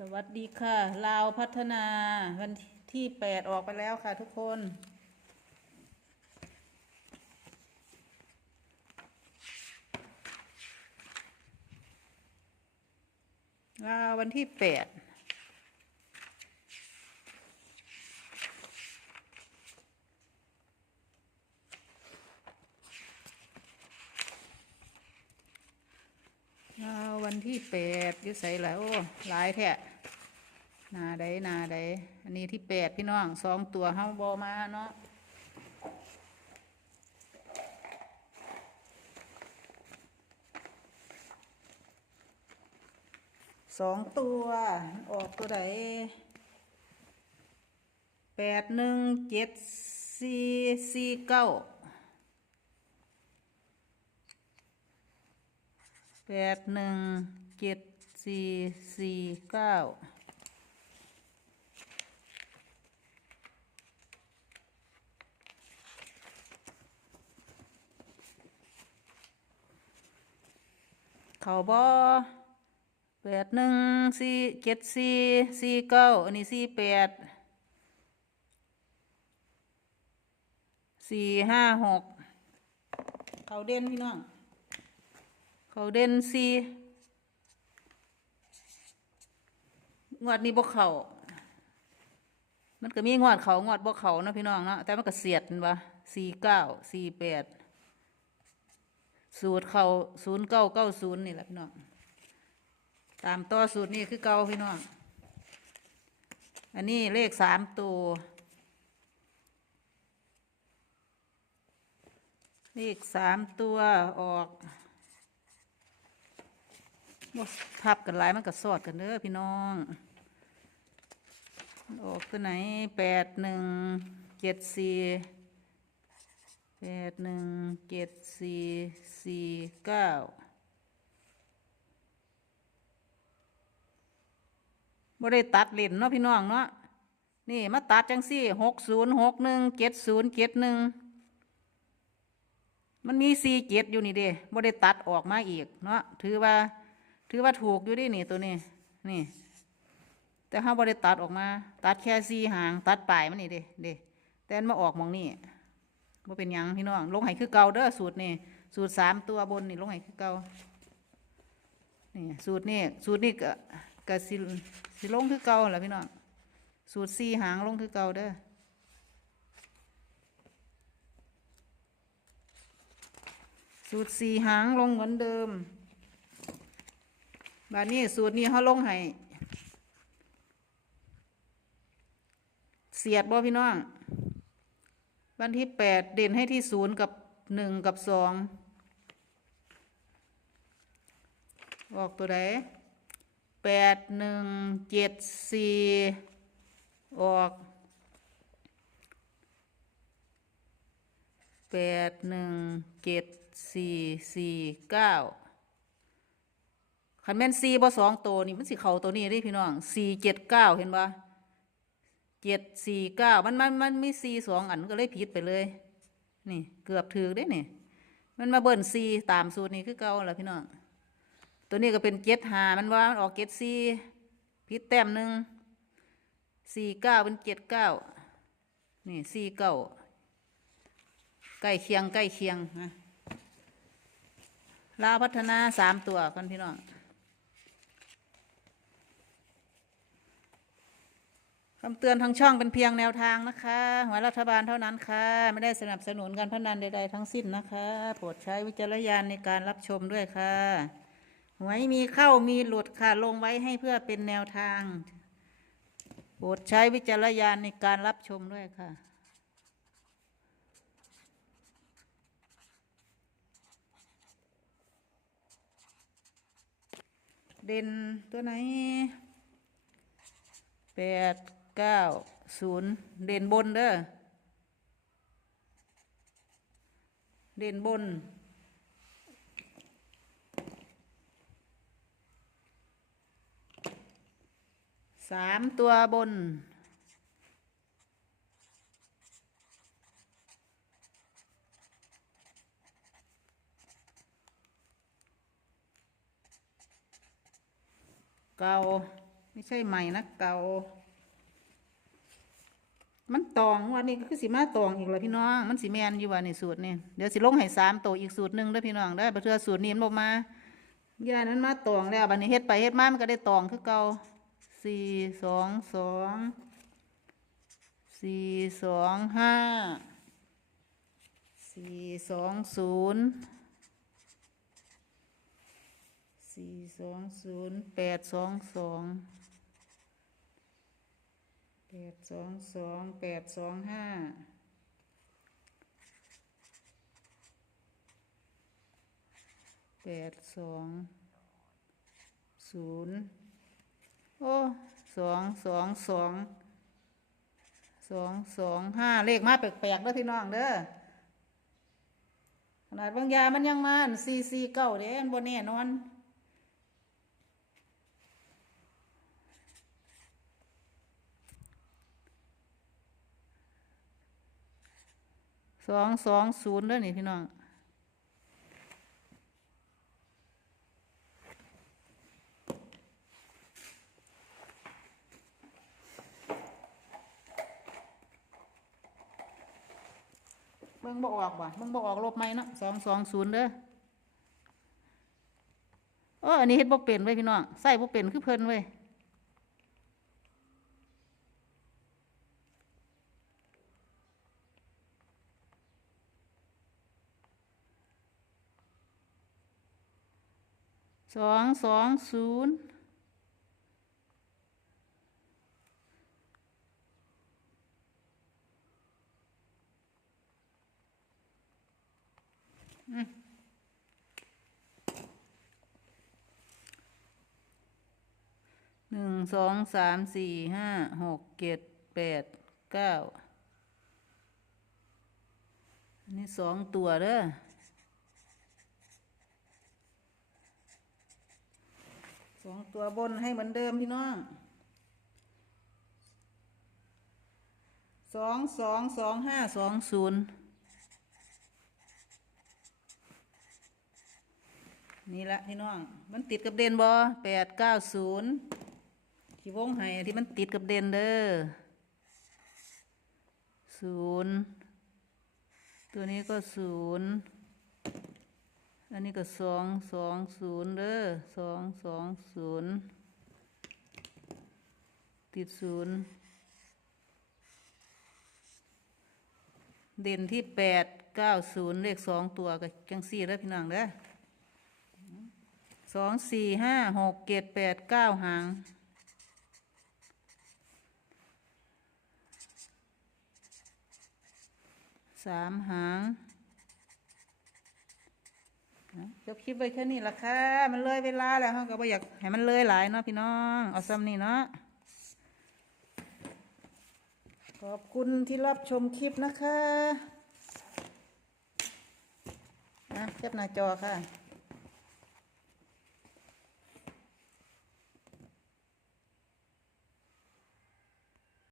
สวัสดีค่ะลาวพัฒนาวันที่แปดออกไปแล้วค่ะทุกคน ลาววันที่แปด วันที่แปดยุใส่แล้วหลายแท้นาใดนาใดอันนี้ที่แปดพี่น้องสองตัวเฮาบอมาเนาะสองตัวออกตัวใดแปดหนึ่งเจ็ดสี่สี่เก้า แปดหนึ่งเจ็ดสี่สี่เก้าเขาบอแปดหนึ่งสี่เจ็ดสี่สี่เก้าอันนี้สี่แปดสี่ห้าหกเขาเด่นพี่น้อง เขาเด่นสี่งวดนี้บ่เขามันก็มีงวดเขางวดบ่เขาเนาะพี่น้องเนาะแต่มันก็เสียดวะสี่เก้าสี่แปดสูตรเขาศูนย์เก้าเก้าศูนย์นี่แหละพี่น้องตามต่อสูตรนี้คือเก่าพี่น้องอันนี้เลขสามตัวเลขสามตัวออก บ่ทับกันหลายมันก็สอดกันเด้อพี่น้องออกตัวไหนแปดหนึ่งเจ็ดสี่แปดหนึ่งเจ็ดสี่สี่เก้าบ่ได้ตัดเล่นเนาะพี่น้องเนาะนี่มาตัดจังสี่หกศูนย์หกหนึ่งเจ็ดศูนย์เจ็ดหนึ่งมันมีสี่เจ็ดอยู่นี่เด้บ่ได้ตัดออกมาอีกเนาะถือว่า ถือว่าถูกอยู่ดินี่ตัวนี้ นี่ แต่เขาบ่ได้ตัดออกมา ตัดแค่สี่หาง ตัดปลายมันนี่เด้เด้แต่มาออกมองนี่บ่เป็นยังพี่น้อง ลงไห้คือเก่าเด้อสูตรนี่ สูตรสามตัวบนนี่ลงไห้คือเก่านี่สูตรนี่สูตรนี่ก็ก็สิสิลงคือเก่าแหละพี่น้อง สูตรสี่หางลงคือเก่าเด้อสูตรสี่หางลงเหมือนเดิม บานี้สูตรนี้เขาลงให้เสียดบ่พี่น้อง วันที่แปดเด่นให้ที่ศูนย์กับหนึ่งกับสองออกตัวใดแปดหนึ่งเจ็ดสี่ออกแปดหนึ่งเจ็ดสี่สี่เก้า คันแม่นสี่บ่สองตัวนี่มันสิเข้าตัวนี้เดิพี่น้องสี่เจ็ดเก้าเห็นปะเจ็ดสี่เก้ามันมันมันมีสี่สองอันก็เลยผิดไปเลย นี่เกือบถือได้เนี่ยมันมาเบิ่นสี่ตามสูตรนี้คือเก่าแหละพี่น้องตัวนี้ก็เป็นเจ็ดหามันว่ามันออกเจ็ดสี่พิษแต้มหนึ่งสี่เก้าเป็นเจ็ดเก้านี่สี่เก้าใกล้เคียงใกล้เคียงนะลาวพัฒนาสามตัวกันพี่น้อง คำเตือนทางช่องเป็นเพียงแนวทางนะคะหัวรัฐบาลเท่านั้นค่ะ ไม่ได้สนับสนุนการพนันใดๆทั้งสิ้นนะคะ โปรดใช้วิจารณญาณในการรับชมด้วยค่ะ หวยมีเข้ามีหลุดค่ะ ลงไว้ให้เพื่อเป็นแนวทาง โปรดใช้วิจารณญาณในการรับชมด้วยค่ะ เด่นตัวไหนแปด เก้าศูนย์เด่นบนเด้อเด่นบน สามตัวบน เก้าไม่ใช่ใหม่นะเก่า ตองวันนี้ก็คือสิมาตองอีกแล้วพี่น้อง มันสิแมนอยู่ว่าในสูตรนี่เดี๋ยวสิลงให้สามโตอีกสูตรหนึ่งด้อพี่น้องได้อบัดเทือสูตรนี้มันบอกมาเวลานั้นมาตองแล้วบัดนี้เฮ็ดไปเฮ็ดมามันก็ได้ตองคือเก่าสี่สองสองสี่สองห้าสี่สองศูนย์สี่สองศูนย์แปดสองสอง ปดสองสองแปดสองห้าแปดสองศูนย์โอ้สองสองสองสองสองห้าเลขมาแปลกๆเด้อพี่น้องเด้อขนาดบางยามันยังมาสี่สี่เก้าเด้นบนแน่นอน สองสองศูนย์เด้อนี่พี่น้องเบิ่งบ่ออกว่ะเบิ่งบ่ออกลบไหมเนาะสองสองศูนย์เด้อเอออันนี้เฮ็ดบ่เป็นเว้พี่น้องใส่บ่เป็นคือเพิ่นเว้ย สองสองศูนย์หนึ่งสองสามสี่ห้าหกเจ็ดแปดเก้าอันนี้สองตัวเด้อ ส องตัวบนให้เหมือนเดิมพี่น้องสองสองสองห้าสองศูนย์นี่ละพี่น้อง มันติดกับเด่นบอแปดเก้าศูนย์ที่วงให้ที่มันติดกับเด่นเด้อศูนย์ตัวนี้ก็ศูนย์ อันนี้ก็สองสองศูนย์เด้อสองสองศูนย์ติดศูนย์เด่นที่แปดเก้าศูนย์เลขสองตัวกับจังสี่แล้วพี่น้องเด้อสองสี่ห้าหกเจ็ดแปดเก้าหางสามหาง จบคลิปไว้แค่นี้ละค่ะ มันเลยเวลาแล้วเขาก็บ่อยากให้มันเลยหลายเนาะพี่น้อง เอาซ้ำนี่เนาะ ขอบคุณที่รับชมคลิปนะคะนะเจ็บหน้าจอค่ะ